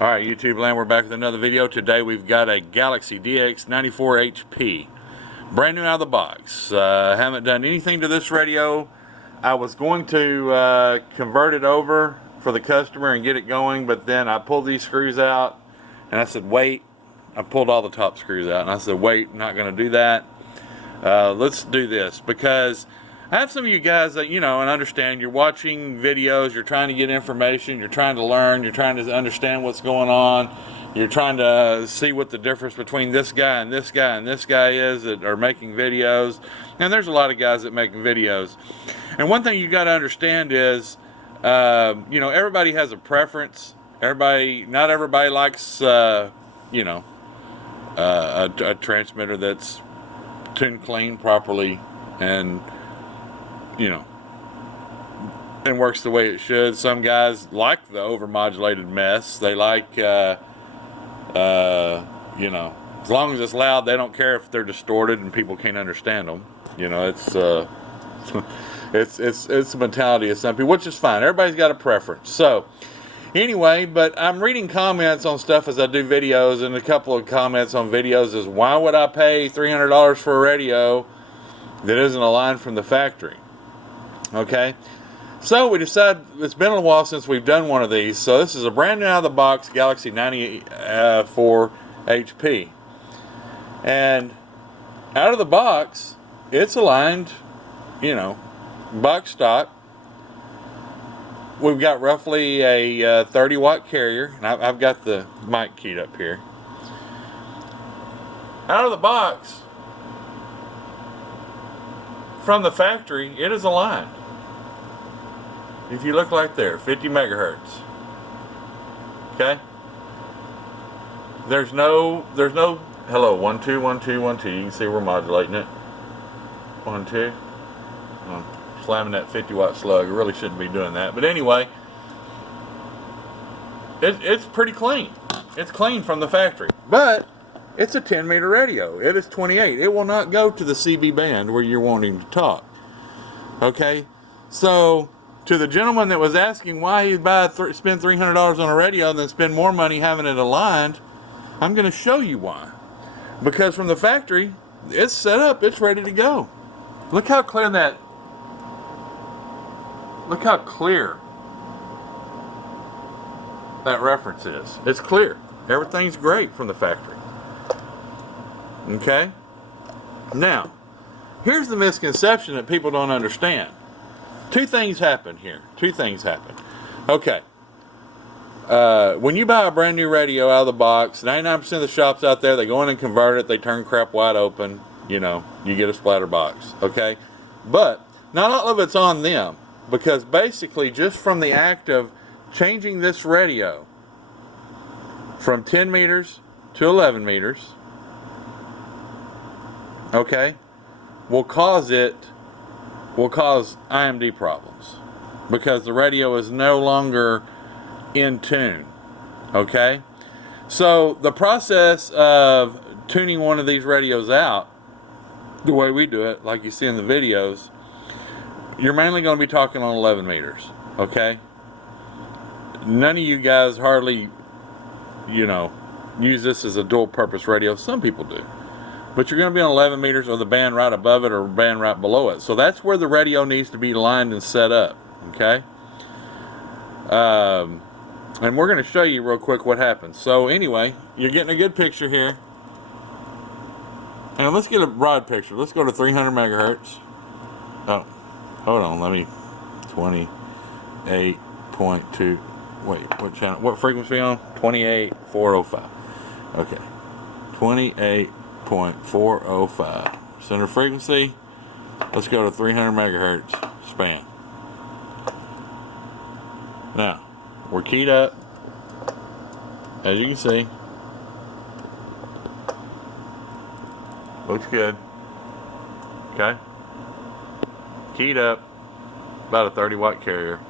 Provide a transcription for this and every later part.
Alright, YouTube land, we're back with another video. Today we've got a Galaxy DX94 HP. Brand new out of the box. Haven't done anything to this radio. I was going to convert it over for the customer and get it going, but then I pulled these screws out and I said, wait. I pulled all the top screws out and I said, wait, I'm not going to do that. Let's do this because I have some of you guys that, and understand, you're watching videos, you're trying to get information, you're trying to learn, you're trying to understand what's going on, you're trying to see what the difference between this guy and this guy and this guy is that are making videos. And there's a lot of guys that make videos. And one thing you got to understand is, everybody has a preference. Not everybody likes, a transmitter that's tuned clean properly and and works the way it should. Some guys like the overmodulated mess. They like, as long as it's loud, they don't care if they're distorted and people can't understand them. It's it's the mentality of some people, which is fine. Everybody's got a preference. So anyway, but I'm reading comments on stuff as I do videos, and a couple of comments on videos is, why would I pay $300 for a radio that isn't aligned from the factory? Okay, so we decided, it's been a while since we've done one of these, so this is a brand new out of the box Galaxy 94 HP, and out of the box it's aligned, box stock. We've got roughly a 30 watt carrier, and I've got the mic keyed up here. Out of the box from the factory, it is aligned. If you look right there, 50 megahertz. Okay? There's no hello, 1 2 1 2 1 2. You can see we're modulating it. 1 2. I'm slamming that 50 watt slug. I really shouldn't be doing that. But anyway, it's pretty clean. It's clean from the factory. But it's a 10 meter radio. It is 28. It will not go to the CB band where you're wanting to talk. Okay? So, to the gentleman that was asking why he'd spend $300 on a radio and then spend more money having it aligned, I'm going to show you why. Because from the factory, it's set up, it's ready to go. Look how clear that reference is. It's clear. Everything's great from the factory. Okay? Now, here's the misconception that people don't understand. Two things happen here. Okay. When you buy a brand new radio out of the box, 99% of the shops out there, they go in and convert it, they turn crap wide open, you get a splatter box. Okay? But not all of it's on them, because basically just from the act of changing this radio from 10 meters to 11 meters, okay, will cause IMD problems, because the radio is no longer in tune. Okay, so the process of tuning one of these radios out, the way we do it, like you see in the videos, you're mainly going to be talking on 11 meters. Okay, none of you guys hardly use this as a dual purpose radio. Some people do. But you're going to be on 11 meters or the band right above it or band right below it. So that's where the radio needs to be lined and set up. Okay? And we're going to show you real quick what happens. So anyway, you're getting a good picture here. And let's get a broad picture. Let's go to 300 megahertz. Oh, hold on. 28.2. Wait, what channel? What frequency on? 28.405. Okay. 28.405 center frequency. Let's go to 300 megahertz span. Now we're keyed up, as you can see. Looks good. Okay, keyed up, about a 30 watt carrier.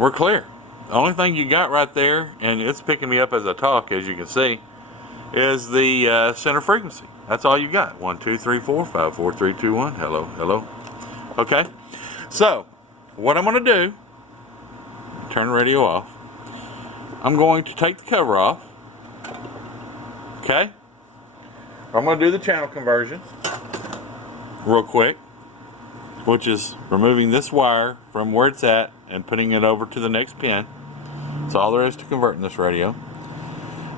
We're clear. The only thing you got right there, and it's picking me up as I talk, as you can see, is the center frequency. That's all you got. 1 2 3 4 5 4 3 2 1. Hello. Okay. So what I'm going to do, turn the radio off. I'm going to take the cover off. Okay? I'm going to do the channel conversion real quick, which is removing this wire from where it's at and putting it over to the next pin. That's all there is to converting this radio.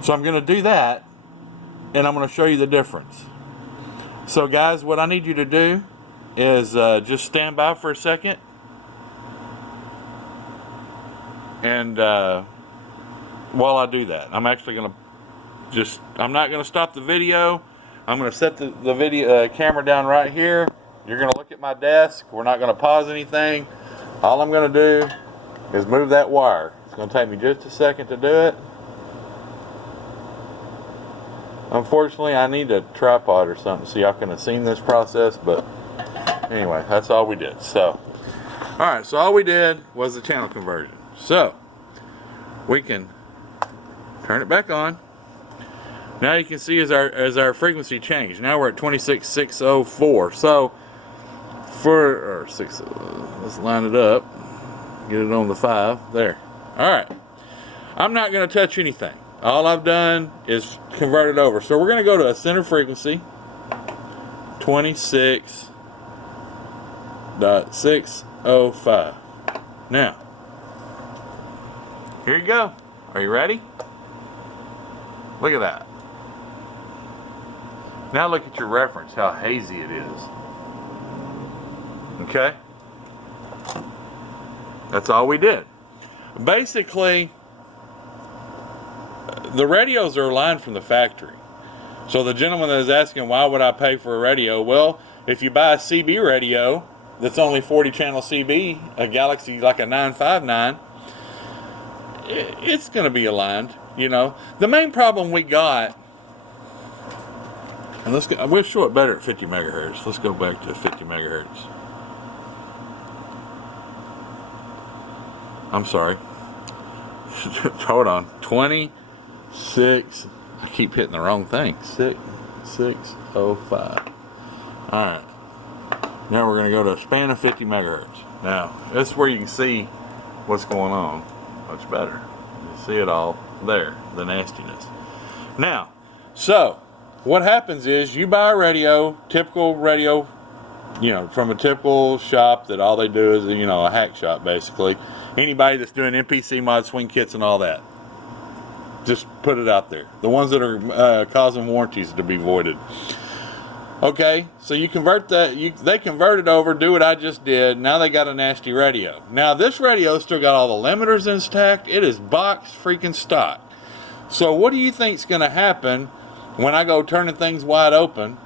So I'm going to do that, and I'm going to show you the difference. So guys, what I need you to do is just stand by for a second, and while I do that, I'm actually going to I'm not going to stop the video. I'm going to set the video camera down right here. You're going to look at my desk. We're not going to pause anything. All I'm going to do is move that wire. It's going to take me just a second to do it. Unfortunately, I need a tripod or something so y'all can have seen this process, but anyway, that's all we did. So, alright, so all we did was the channel conversion. So, we can turn it back on. Now you can see as our frequency changed. Now we're at 26604. So, let's line it up. Get it on the 5. There. Alright. I'm not going to touch anything. All I've done is convert it over. So we're going to go to a center frequency, 26.605. Now, here you go. Are you ready? Look at that. Now look at your reference, how hazy it is. Okay? That's all we did. Basically, the radios are aligned from the factory. So the gentleman that is asking, why would I pay for a radio? Well, if you buy a CB radio that's only 40 channel CB, a Galaxy like a 959, it's going to be aligned, you know. The main problem we got, and we'll show it better at 50 megahertz. Let's go back to 50 megahertz. I'm sorry. Hold on. 26. I keep hitting the wrong thing. 6.605. Alright. Now we're going to go to a span of 50 megahertz. Now, this is where you can see what's going on much better. You see it all there, the nastiness. Now, so what happens is you buy a radio, typical radio, you know, from a typical shop that all they do is, you know, a hack shop basically. Anybody that's doing MPC mod swing kits and all that. Just put it out there. The ones that are causing warranties to be voided. Okay, so you convert that. They convert it over. Do what I just did. Now they got a nasty radio. Now this radio still got all the limiters intact. It is box freaking stock. So what do you think's going to happen when I go turning things wide open?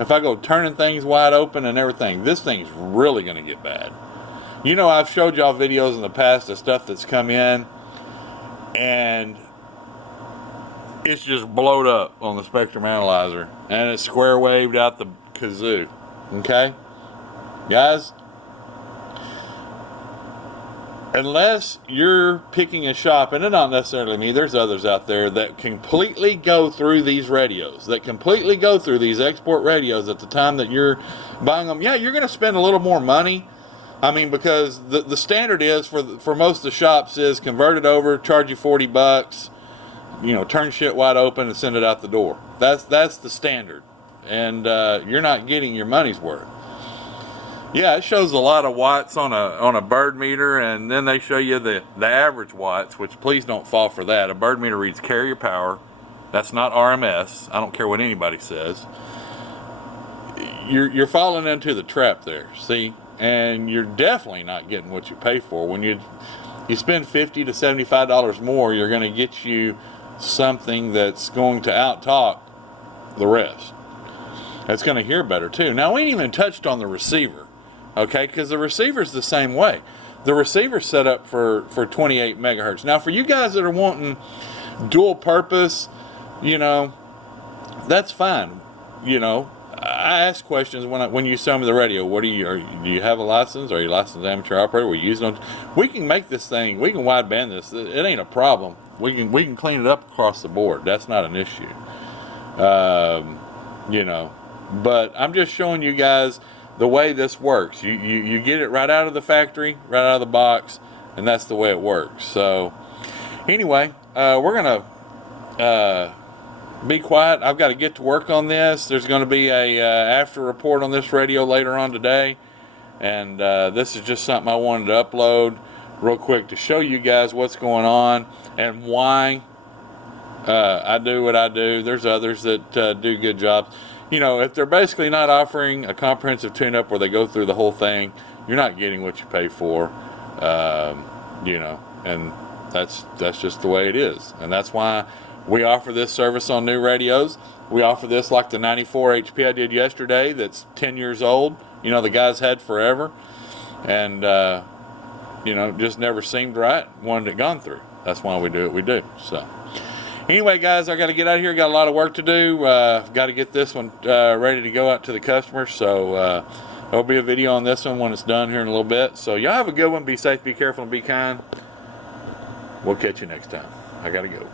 If I go turning things wide open and everything, this thing's really going to get bad. You know, I've showed y'all videos in the past of stuff that's come in and it's just blowed up on the spectrum analyzer and it's square waved out the kazoo. Okay, guys, unless you're picking a shop, and it's not necessarily me, there's others out there that completely go through these radios, that completely go through these export radios at the time that you're buying them. Yeah, you're going to spend a little more money. I mean, because the standard is for most of the shops is convert it over, charge you $40, you know, turn shit wide open and send it out the door. That's the standard, and you're not getting your money's worth. Yeah, it shows a lot of watts on a bird meter, and then they show you the average watts, which please don't fall for that. A bird meter reads carrier power. That's not RMS. I don't care what anybody says. You're falling into the trap there. See. And you're definitely not getting what you pay for. When you spend $50 to $75 more, you're going to get you something that's going to out-talk the rest. That's going to hear better too. Now, we ain't even touched on the receiver, okay? Because the receiver's the same way. The receiver's set up for 28 megahertz. Now, for you guys that are wanting dual purpose, you know, that's fine. You know, I ask questions when you sell me the radio. Do you have a license? Are you a licensed amateur operator? We use it. We can make this thing. We can wideband this. It ain't a problem. We can clean it up across the board. That's not an issue. You know, but I'm just showing you guys the way this works. You get it right out of the factory, right out of the box, and that's the way it works. So Anyway, we're going to be quiet. I've got to get to work on this. There's going to be a after report on this radio later on today. And this is just something I wanted to upload real quick to show you guys what's going on and why I do what I do. There's others that do good jobs. You know, if they're basically not offering a comprehensive tune-up where they go through the whole thing, you're not getting what you pay for. You know, and that's just the way it is. And that's why we offer this service on new radios. We offer this like the 94 HP I did yesterday that's 10 years old. You know, the guy's had forever. And, you know, just never seemed right. Wanted it gone through. That's why we do what we do. So, anyway, guys, I got to get out of here. Got a lot of work to do. Got to get this one ready to go out to the customers. So, there'll be a video on this one when it's done here in a little bit. So, y'all have a good one. Be safe, be careful, and be kind. We'll catch you next time. I got to go.